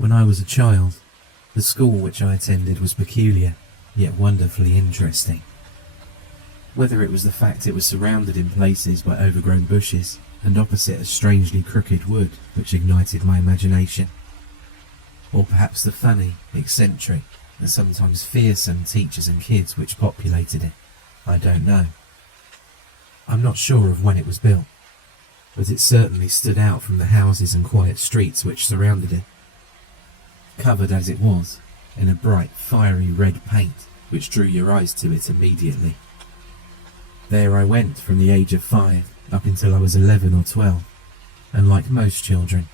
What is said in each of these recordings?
When I was a child, the school which I attended was peculiar, yet wonderfully interesting. Whether it was the fact it was surrounded in places by overgrown bushes and opposite a strangely crooked wood which ignited my imagination, or perhaps the funny, eccentric, and sometimes fearsome teachers and kids which populated it, I don't know. I'm not sure of when it was built, but it certainly stood out from the houses and quiet streets which surrounded it, covered as it was in a bright, fiery red paint which drew your eyes to it immediately. There I went from the age of 5 up until I was 11 or 12, and like most children,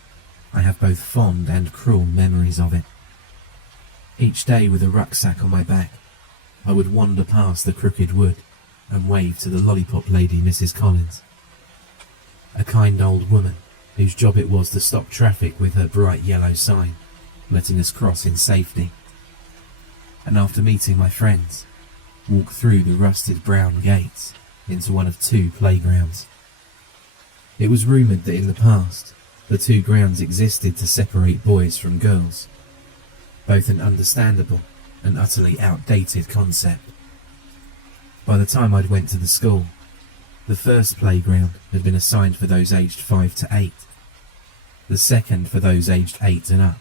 I have both fond and cruel memories of it. Each day with a rucksack on my back, I would wander past the crooked wood and wave to the lollipop lady, Mrs. Collins, a kind old woman whose job it was to stop traffic with her bright yellow sign, letting us cross in safety, and after meeting my friends, walk through the rusted brown gates into one of 2 playgrounds. It was rumoured that in the past, the 2 grounds existed to separate boys from girls, both an understandable and utterly outdated concept. By the time I'd went to the school, the first playground had been assigned for those aged 5 to 8, the second for those aged 8 and up.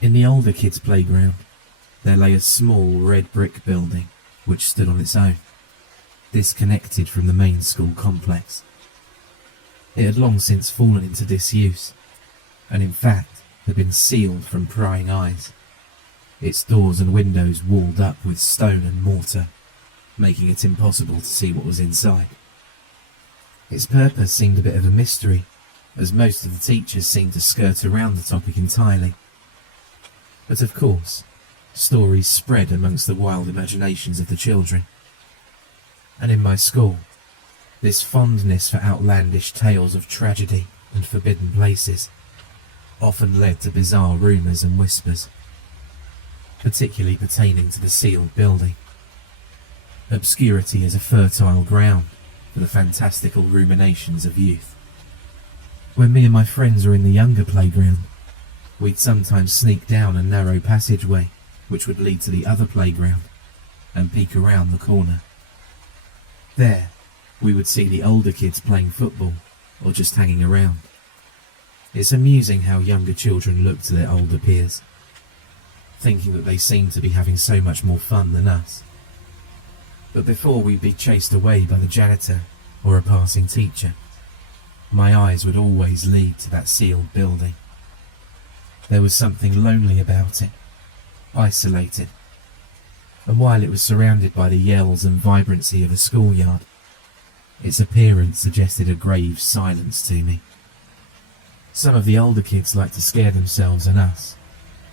In the older kids' playground, there lay a small red brick building which stood on its own, disconnected from the main school complex. It had long since fallen into disuse, and in fact had been sealed from prying eyes, its doors and windows walled up with stone and mortar, making it impossible to see what was inside. Its purpose seemed a bit of a mystery, as most of the teachers seemed to skirt around the topic entirely. But of course, stories spread amongst the wild imaginations of the children. And in my school, this fondness for outlandish tales of tragedy and forbidden places often led to bizarre rumours and whispers, particularly pertaining to the sealed building. Obscurity is a fertile ground for the fantastical ruminations of youth. When me and my friends were in the younger playground, we'd sometimes sneak down a narrow passageway which would lead to the other playground and peek around the corner. There, we would see the older kids playing football or just hanging around. It's amusing how younger children look to their older peers, thinking that they seem to be having so much more fun than us. But before we'd be chased away by the janitor or a passing teacher, my eyes would always lead to that sealed building. There was something lonely about it, isolated, and while it was surrounded by the yells and vibrancy of a schoolyard, its appearance suggested a grave silence to me. Some of the older kids liked to scare themselves and us,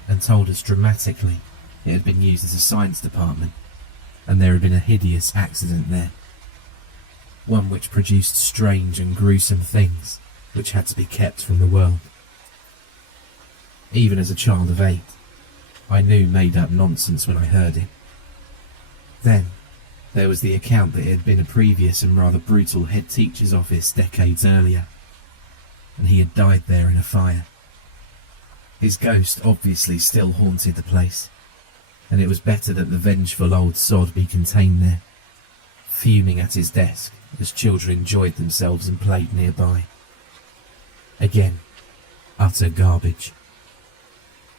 and told us dramatically it had been used as a science department, and there had been a hideous accident there, one which produced strange and gruesome things which had to be kept from the world. Even as a child of 8, I knew made-up nonsense when I heard it. Then, there was the account that it had been a previous and rather brutal head teacher's office decades earlier, and he had died there in a fire. His ghost obviously still haunted the place, and it was better that the vengeful old sod be contained there, fuming at his desk as children enjoyed themselves and played nearby. Again, utter garbage.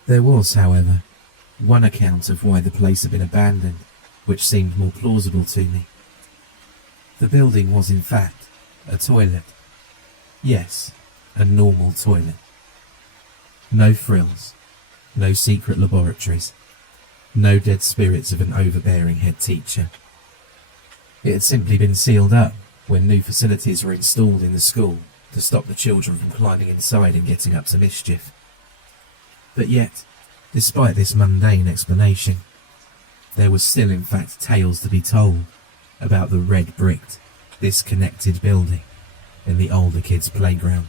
There was, however, one account of why the place had been abandoned, which seemed more plausible to me. The building was in fact a toilet. Yes, a normal toilet. No frills, no secret laboratories, no dead spirits of an overbearing head teacher. It had simply been sealed up when new facilities were installed in the school to stop the children from climbing inside and getting up to mischief. But yet, despite this mundane explanation, there was still in fact tales to be told about the red-bricked, disconnected building in the older kids' playground.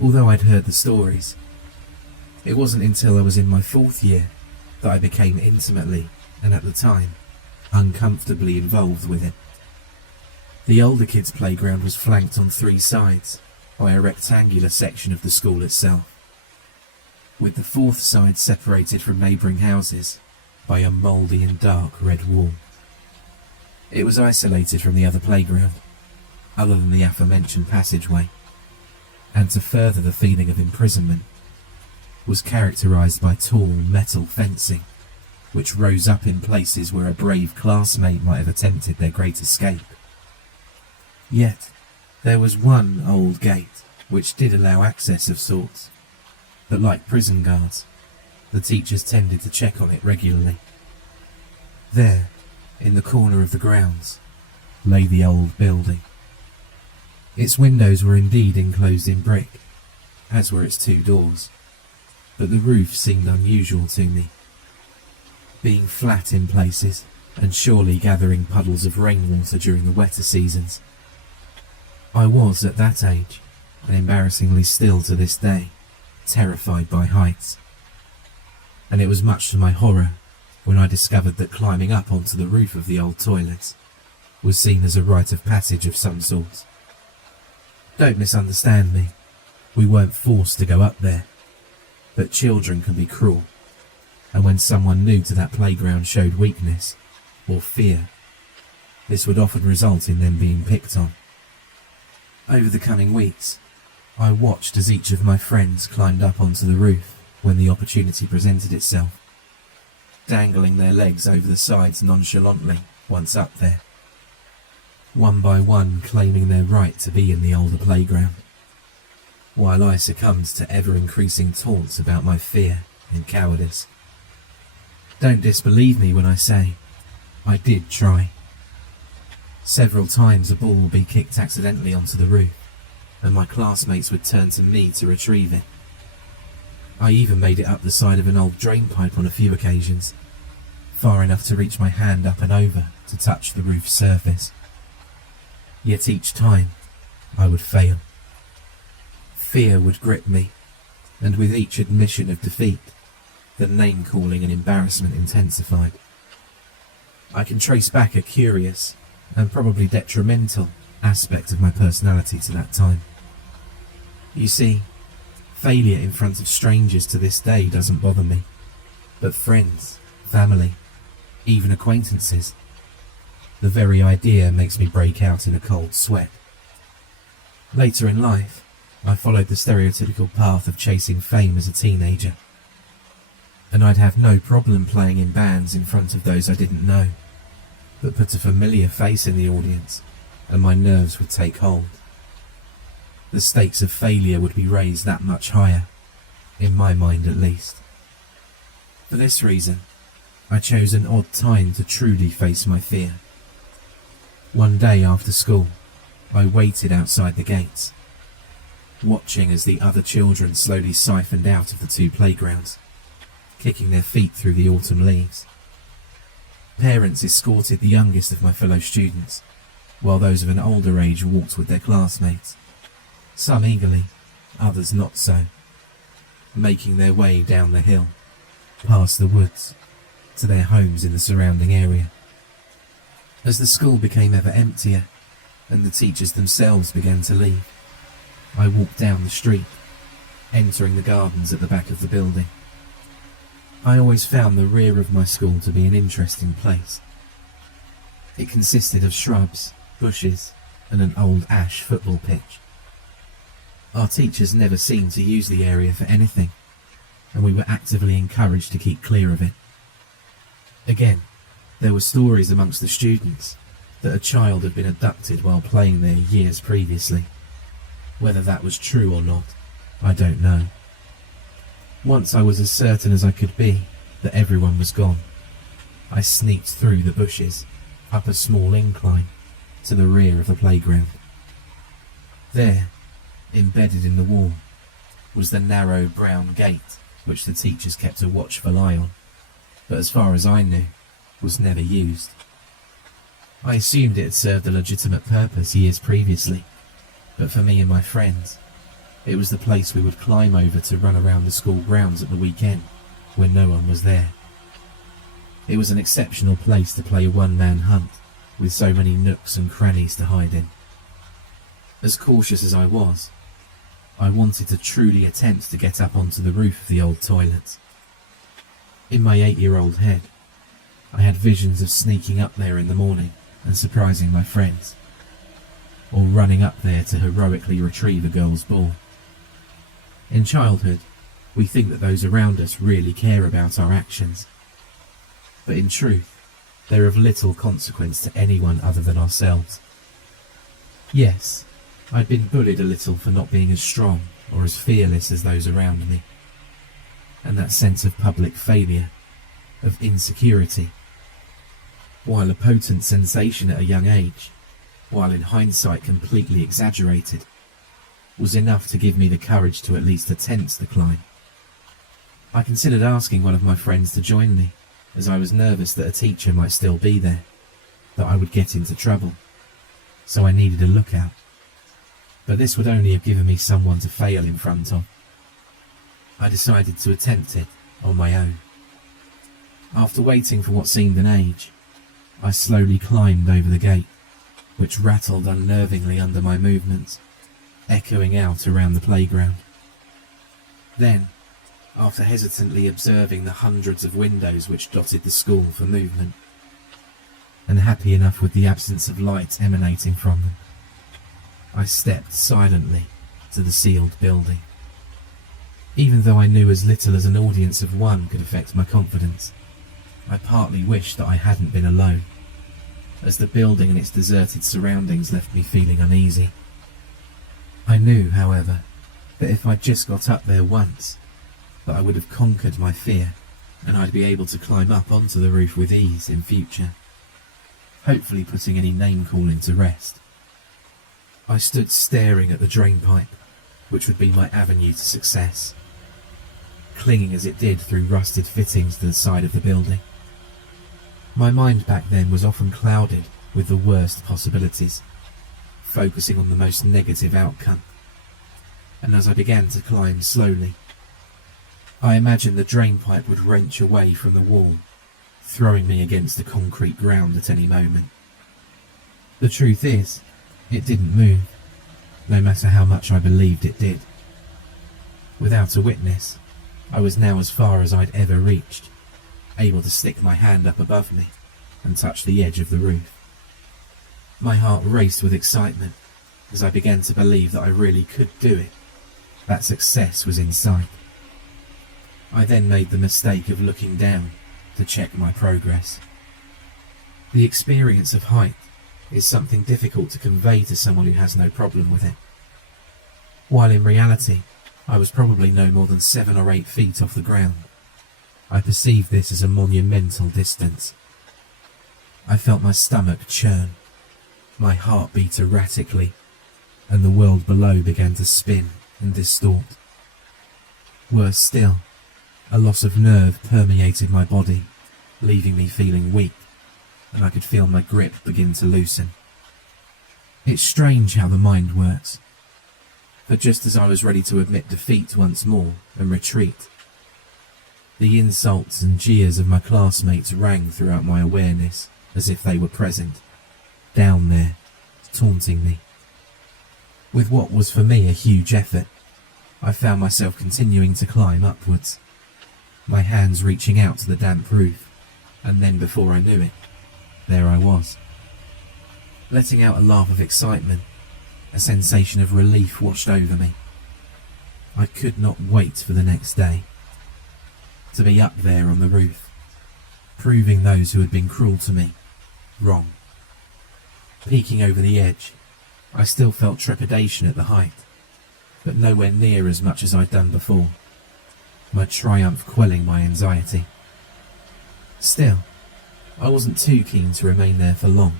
Although I'd heard the stories, it wasn't until I was in my 4th year that I became intimately, and at the time, uncomfortably involved with it. The older kids' playground was flanked on 3 sides by a rectangular section of the school itself. with the fourth side separated from neighbouring houses by a mouldy and dark red wall. It was isolated from the other playground, other than the aforementioned passageway, and to further the feeling of imprisonment, was characterised by tall metal fencing, which rose up in places where a brave classmate might have attempted their great escape. Yet, there was one old gate which did allow access of sorts, but like prison guards, the teachers tended to check on it regularly. There, in the corner of the grounds, lay the old building. Its windows were indeed enclosed in brick, as were its two doors, but the roof seemed unusual to me, being flat in places and surely gathering puddles of rainwater during the wetter seasons. I was, at that age, and embarrassingly still to this day, terrified by heights, and it was much to my horror when I discovered that climbing up onto the roof of the old toilets was seen as a rite of passage of some sort. Don't misunderstand me, we weren't forced to go up there, but children can be cruel, and when someone new to that playground showed weakness or fear, this would often result in them being picked on. Over the coming weeks, I watched as each of my friends climbed up onto the roof when the opportunity presented itself, dangling their legs over the sides nonchalantly once up there, one by one claiming their right to be in the older playground, while I succumbed to ever-increasing taunts about my fear and cowardice. Don't disbelieve me when I say I did try. Several times a ball would be kicked accidentally onto the roof, and my classmates would turn to me to retrieve it. I even made it up the side of an old drain pipe on a few occasions, far enough to reach my hand up and over to touch the roof's surface. Yet each time, I would fail. Fear would grip me, and with each admission of defeat, the name-calling and embarrassment intensified. I can trace back a curious, and probably detrimental, aspect of my personality to that time. You see, failure in front of strangers to this day doesn't bother me, but friends, family, even acquaintances, the very idea makes me break out in a cold sweat. Later in life, I followed the stereotypical path of chasing fame as a teenager, and I'd have no problem playing in bands in front of those I didn't know, but put a familiar face in the audience, and my nerves would take hold. The stakes of failure would be raised that much higher, in my mind at least. For this reason, I chose an odd time to truly face my fear. One day after school, I waited outside the gates, watching as the other children slowly siphoned out of the two playgrounds, kicking their feet through the autumn leaves. Parents escorted the youngest of my fellow students, while those of an older age walked with their classmates, some eagerly, others not so, making their way down the hill, past the woods, to their homes in the surrounding area. As the school became ever emptier, and the teachers themselves began to leave, I walked down the street, entering the gardens at the back of the building. I always found the rear of my school to be an interesting place. It consisted of shrubs, bushes, and an old ash football pitch. Our teachers never seemed to use the area for anything, and we were actively encouraged to keep clear of it. Again, there were stories amongst the students that a child had been abducted while playing there years previously. Whether that was true or not, I don't know. Once I was as certain as I could be that everyone was gone, I sneaked through the bushes, up a small incline, to the rear of the playground. There, embedded in the wall, was the narrow brown gate which the teachers kept a watchful eye on, but as far as I knew, was never used. I assumed it had served a legitimate purpose years previously, but for me and my friends, it was the place we would climb over to run around the school grounds at the weekend, when no one was there. It was an exceptional place to play a one-man hunt, with so many nooks and crannies to hide in. As cautious as I was, I wanted to truly attempt to get up onto the roof of the old toilet. In my 8-year-old head, I had visions of sneaking up there in the morning and surprising my friends, or running up there to heroically retrieve a girl's ball. In childhood, we think that those around us really care about our actions, but in truth, they're of little consequence to anyone other than ourselves. Yes, I'd been bullied a little for not being as strong or as fearless as those around me, and that sense of public failure, of insecurity, while a potent sensation at a young age, while in hindsight completely exaggerated, was enough to give me the courage to at least attempt the climb. I considered asking one of my friends to join me, as I was nervous that a teacher might still be there, that I would get into trouble, so I needed a lookout. But this would only have given me someone to fail in front of. I decided to attempt it on my own. After waiting for what seemed an age, I slowly climbed over the gate, which rattled unnervingly under my movements, echoing out around the playground. Then, after hesitantly observing the hundreds of windows which dotted the school for movement, and happy enough with the absence of light emanating from them, I stepped silently to the sealed building. Even though I knew as little as an audience of one could affect my confidence, I partly wished that I hadn't been alone, as the building and its deserted surroundings left me feeling uneasy. I knew, however, that if I just got up there once, that I would have conquered my fear, and I'd be able to climb up onto the roof with ease in future, hopefully putting any name-calling to rest. I stood staring at the drain pipe, which would be my avenue to success, clinging as it did through rusted fittings to the side of the building. My mind back then was often clouded with the worst possibilities, focusing on the most negative outcome, and as I began to climb slowly, I imagined the drain pipe would wrench away from the wall, throwing me against the concrete ground at any moment. The truth is, it didn't move, no matter how much I believed it did. Without a witness, I was now as far as I'd ever reached, able to stick my hand up above me and touch the edge of the roof. My heart raced with excitement as I began to believe that I really could do it, that success was in sight. I then made the mistake of looking down to check my progress. The experience of height is something difficult to convey to someone who has no problem with it. While in reality, I was probably no more than 7 or 8 feet off the ground, I perceived this as a monumental distance. I felt my stomach churn, my heart beat erratically, and the world below began to spin and distort. Worse still, a loss of nerve permeated my body, leaving me feeling weak, and I could feel my grip begin to loosen. It's strange how the mind works, but just as I was ready to admit defeat once more and retreat, the insults and jeers of my classmates rang throughout my awareness as if they were present, down there, taunting me. With what was for me a huge effort, I found myself continuing to climb upwards, my hands reaching out to the damp roof, and then before I knew it, there I was. Letting out a laugh of excitement, a sensation of relief washed over me. I could not wait for the next day. To be up there on the roof, proving those who had been cruel to me wrong. Peeking over the edge, I still felt trepidation at the height, but nowhere near as much as I'd done before, my triumph quelling my anxiety. Still, I wasn't too keen to remain there for long,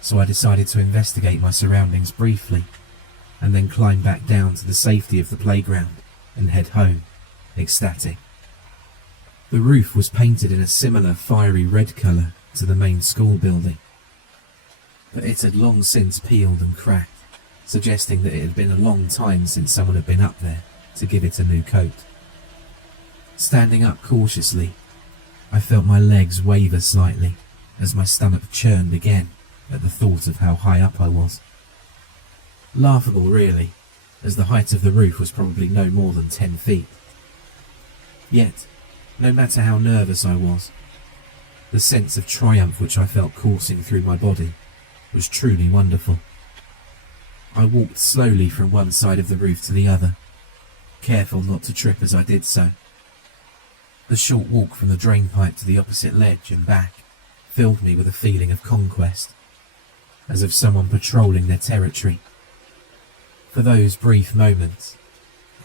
so I decided to investigate my surroundings briefly, and then climb back down to the safety of the playground and head home, ecstatic. The roof was painted in a similar fiery red colour to the main school building, but it had long since peeled and cracked, suggesting that it had been a long time since someone had been up there to give it a new coat. Standing up cautiously, I felt my legs waver slightly as my stomach churned again at the thought of how high up I was. Laughable really, as the height of the roof was probably no more than 10 feet. Yet, no matter how nervous I was, the sense of triumph which I felt coursing through my body was truly wonderful. I walked slowly from one side of the roof to the other, careful not to trip as I did so. The short walk from the drain pipe to the opposite ledge and back filled me with a feeling of conquest, as of someone patrolling their territory. For those brief moments,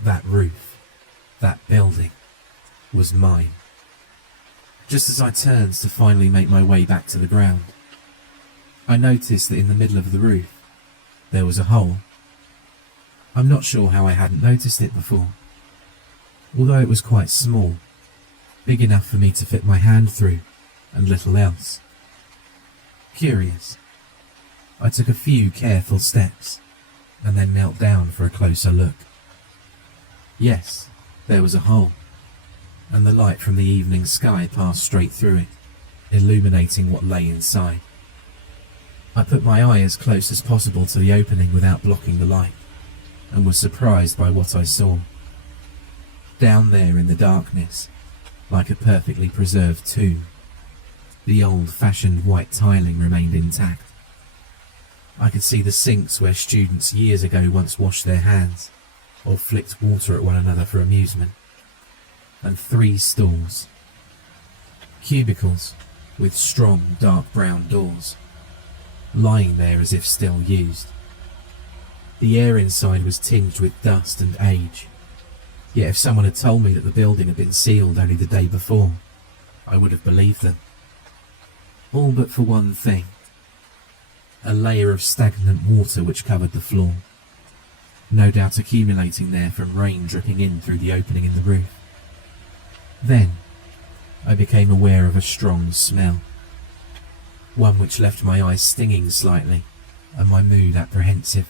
that roof, that building, was mine. Just as I turned to finally make my way back to the ground, I noticed that in the middle of the roof, there was a hole. I'm not sure how I hadn't noticed it before, although it was quite small, big enough for me to fit my hand through, and little else. Curious, I took a few careful steps, and then knelt down for a closer look. Yes, there was a hole, and the light from the evening sky passed straight through it, illuminating what lay inside. I put my eye as close as possible to the opening without blocking the light, and was surprised by what I saw. Down there in the darkness, like a perfectly preserved tomb, the old-fashioned white tiling remained intact. I could see the sinks where students years ago once washed their hands, or flicked water at one another for amusement, and 3 stalls. Cubicles with strong dark brown doors, lying there as if still used. The air inside was tinged with dust and age, yet if someone had told me that the building had been sealed only the day before, I would have believed them. All but for one thing: a layer of stagnant water which covered the floor, no doubt accumulating there from rain dripping in through the opening in the roof. Then I became aware of a strong smell, one which left my eyes stinging slightly and my mood apprehensive.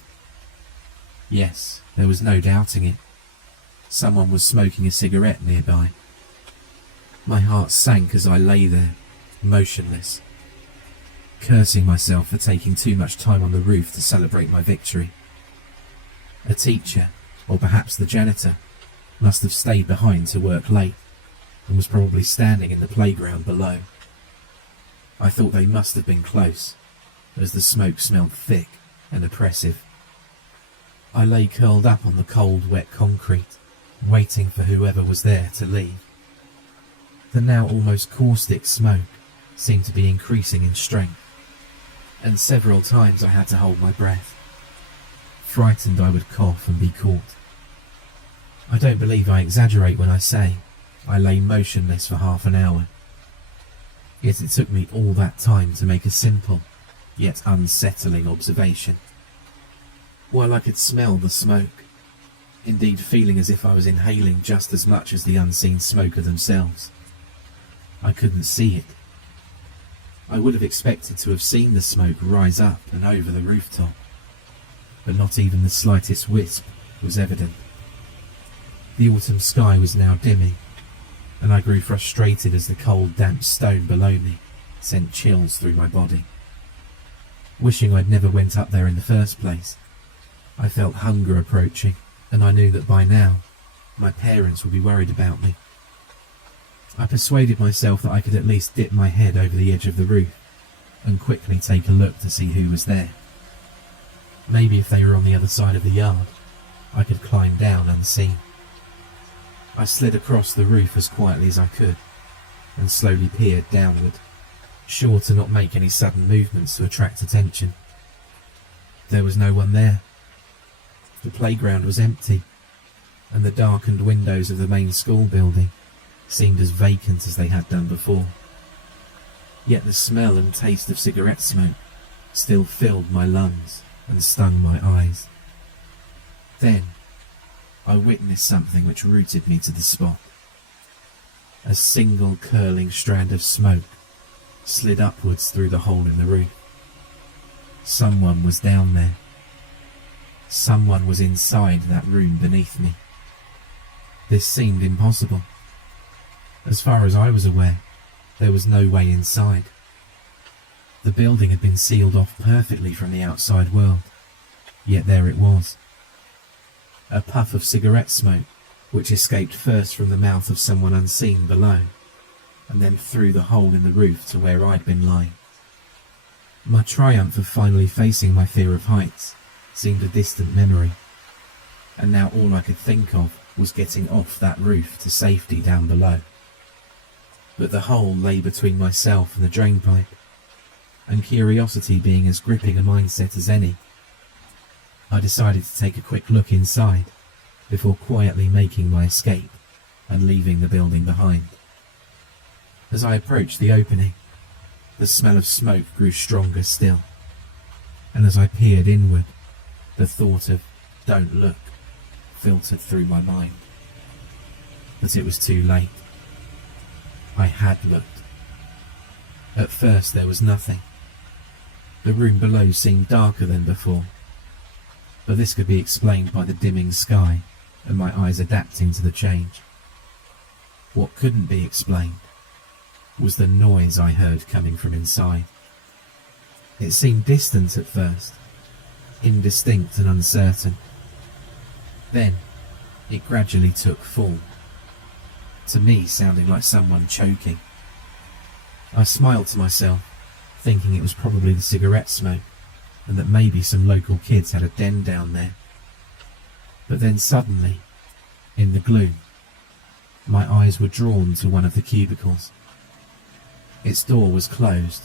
Yes, there was no doubting it. Someone was smoking a cigarette nearby. My heart sank as I lay there, motionless, cursing myself for taking too much time on the roof to celebrate my victory. A teacher, or perhaps the janitor, must have stayed behind to work late, and was probably standing in the playground below. I thought they must have been close, as the smoke smelled thick and oppressive. I lay curled up on the cold, wet concrete, waiting for whoever was there to leave. The now almost caustic smoke seemed to be increasing in strength, and several times I had to hold my breath, frightened I would cough and be caught. I don't believe I exaggerate when I say I lay motionless for half an hour. Yet it took me all that time to make a simple, yet unsettling observation. While I could smell the smoke, indeed feeling as if I was inhaling just as much as the unseen smoker themselves, I couldn't see it. I would have expected to have seen the smoke rise up and over the rooftop, but not even the slightest wisp was evident. The autumn sky was now dimming, and I grew frustrated as the cold, damp stone below me sent chills through my body. Wishing I'd never went up there in the first place, I felt hunger approaching, and I knew that by now my parents would be worried about me. I persuaded myself that I could at least dip my head over the edge of the roof and quickly take a look to see who was there. Maybe if they were on the other side of the yard, I could climb down unseen. I slid across the roof as quietly as I could and slowly peered downward, sure to not make any sudden movements to attract attention. There was no one there. The playground was empty, and the darkened windows of the main school building seemed as vacant as they had done before. Yet the smell and taste of cigarette smoke still filled my lungs and stung my eyes. Then I witnessed something which rooted me to the spot. A single curling strand of smoke slid upwards through the hole in the roof. Someone was down there. Someone was inside that room beneath me. This seemed impossible. As far as I was aware, there was no way inside. The building had been sealed off perfectly from the outside world, yet there it was. a puff of cigarette smoke, which escaped first from the mouth of someone unseen below, and then through the hole in the roof to where I'd been lying. My triumph of finally facing my fear of heights seemed a distant memory, and now all I could think of was getting off that roof to safety down below. But the hole lay between myself and the drainpipe, and curiosity being as gripping a mindset as any, I decided to take a quick look inside before quietly making my escape and leaving the building behind. As I approached the opening, the smell of smoke grew stronger still, and as I peered inward, the thought of "don't look" filtered through my mind. But it was too late. I had looked. At first there was nothing. The room below seemed darker than before, but this could be explained by the dimming sky and my eyes adapting to the change. What couldn't be explained was the noise I heard coming from inside. It seemed distant at first, indistinct and uncertain. Then it gradually took form, to me sounding like someone choking. I smiled to myself, thinking it was probably the cigarette smoke, and that maybe some local kids had a den down there. But then suddenly, in the gloom, my eyes were drawn to one of the cubicles. Its door was closed,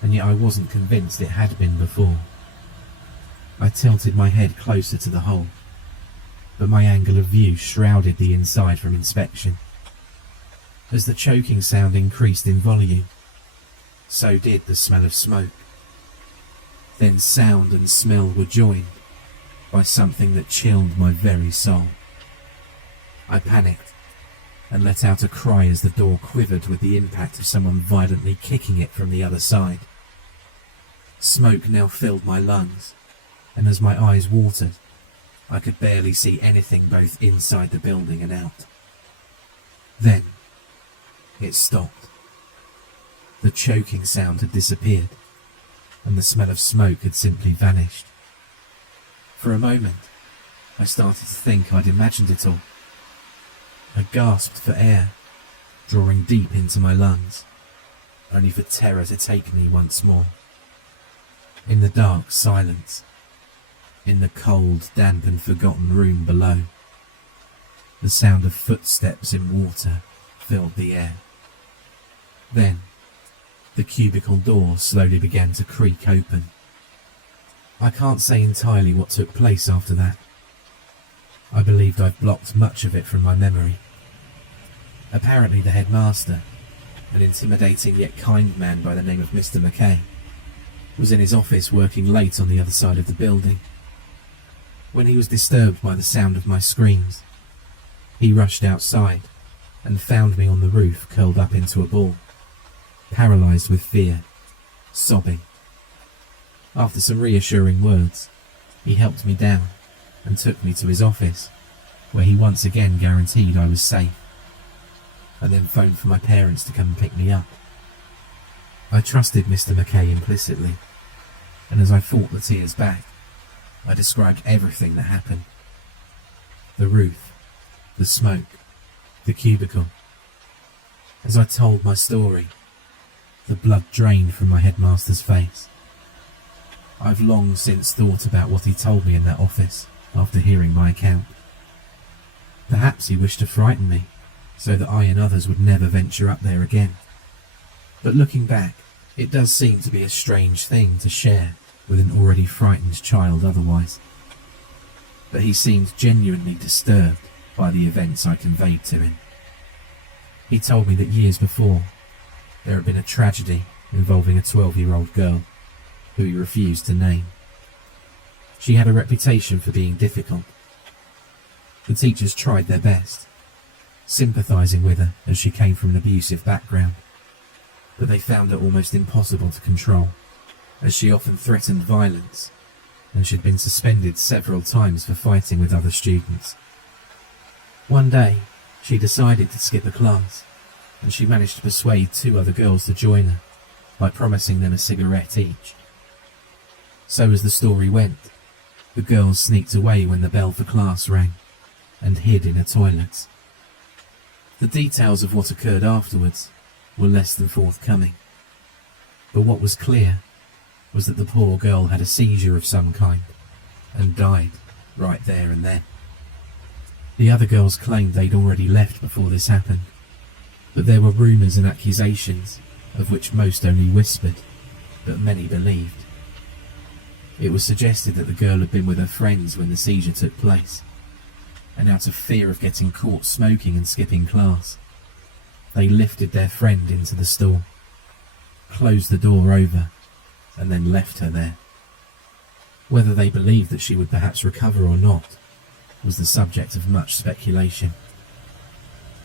and yet I wasn't convinced it had been before. I tilted my head closer to the hole, but my angle of view shrouded the inside from inspection. As the choking sound increased in volume, so did the smell of smoke. Then sound and smell were joined by something that chilled my very soul. I panicked and let out a cry as the door quivered with the impact of someone violently kicking it from the other side. Smoke now filled my lungs, and as my eyes watered, I could barely see anything both inside the building and out. Then it stopped. The choking sound had disappeared, and the smell of smoke had simply vanished. For a moment, I started to think I'd imagined it all. I gasped for air, drawing deep into my lungs, only for terror to take me once more. In the dark silence, in the cold, damp and forgotten room below, the sound of footsteps in water filled the air. Then, the cubicle door slowly began to creak open. I can't say entirely what took place after that. I believed I'd blocked much of it from my memory. Apparently the headmaster, an intimidating yet kind man by the name of Mr. McKay, was in his office working late on the other side of the building. When he was disturbed by the sound of my screams, he rushed outside and found me on the roof curled up into a ball, paralysed with fear, sobbing. After some reassuring words, he helped me down and took me to his office, where he once again guaranteed I was safe, and then phoned for my parents to come and pick me up. I trusted Mr. McKay implicitly, and as I fought the tears back, I described everything that happened. The roof, the smoke, the cubicle. As I told my story, the blood drained from my headmaster's face. I've long since thought about what he told me in that office after hearing my account. Perhaps he wished to frighten me, so that I and others would never venture up there again. But looking back, it does seem to be a strange thing to share with an already frightened child otherwise. But he seemed genuinely disturbed by the events I conveyed to him. He told me that years before, there had been a tragedy involving a 12-year-old girl who he refused to name. She had a reputation for being difficult. The teachers tried their best, sympathising with her as she came from an abusive background, but they found her almost impossible to control, as she often threatened violence, and she'd been suspended several times for fighting with other students. One day, she decided to skip a class, and she managed to persuade 2 other girls to join her by promising them a cigarette each. So as the story went, The girls sneaked away when the bell for class rang and hid in a toilet. The details of what occurred afterwards were less than forthcoming, but what was clear was that the poor girl had a seizure of some kind and died right there and then. The other girls claimed they'd already left before this happened, but there were rumours and accusations, of which most only whispered, but many believed. It was suggested that the girl had been with her friends when the seizure took place, and out of fear of getting caught smoking and skipping class, they lifted their friend into the stall, closed the door over, and then left her there. Whether they believed that she would perhaps recover or not was the subject of much speculation.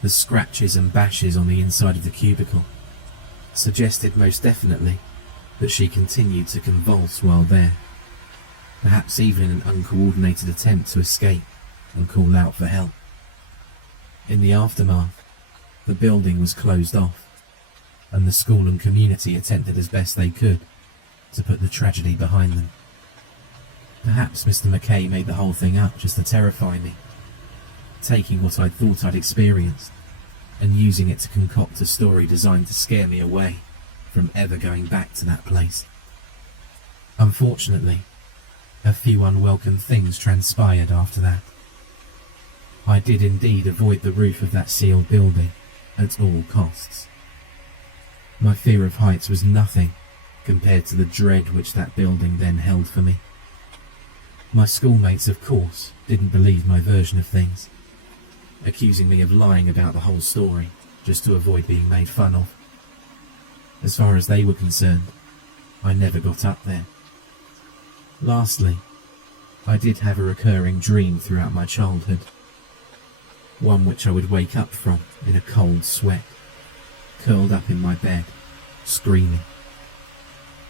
The scratches and bashes on the inside of the cubicle suggested most definitely that she continued to convulse while there, perhaps even in an uncoordinated attempt to escape and call out for help. In the aftermath, the building was closed off, and the school and community attempted as best they could to put the tragedy behind them. Perhaps Mr. McKay made the whole thing up just to terrify me, taking what I'd thought I'd experienced and using it to concoct a story designed to scare me away from ever going back to that place. Unfortunately, a few unwelcome things transpired after that. I did indeed avoid the roof of that sealed building at all costs. My fear of heights was nothing compared to the dread which that building then held for me. My schoolmates, of course, didn't believe my version of things, accusing me of lying about the whole story just to avoid being made fun of. As far as they were concerned, I never got up there. Lastly, I did have a recurring dream throughout my childhood, one which I would wake up from in a cold sweat, curled up in my bed, screaming.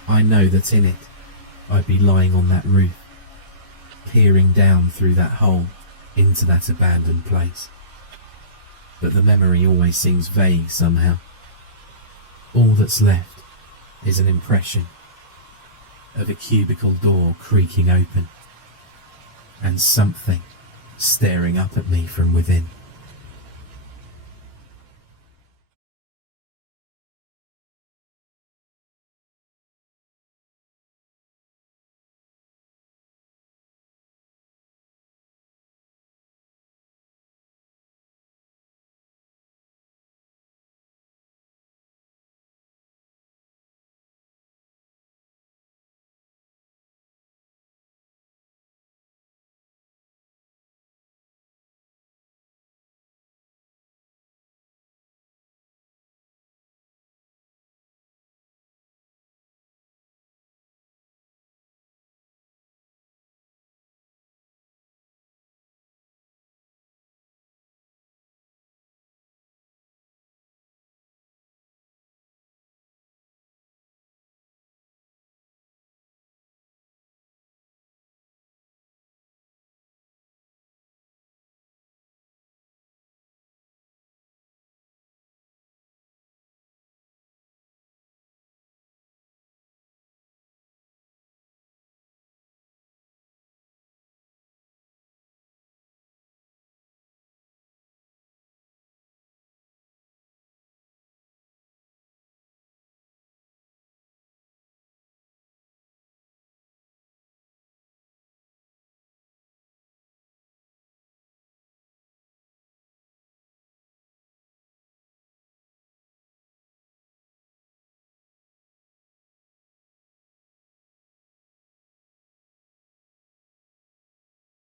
I know that in it, I'd be lying on that roof, peering down through that hole into that abandoned place. But the memory always seems vague somehow. All that's left is an impression of a cubicle door creaking open and something staring up at me from within.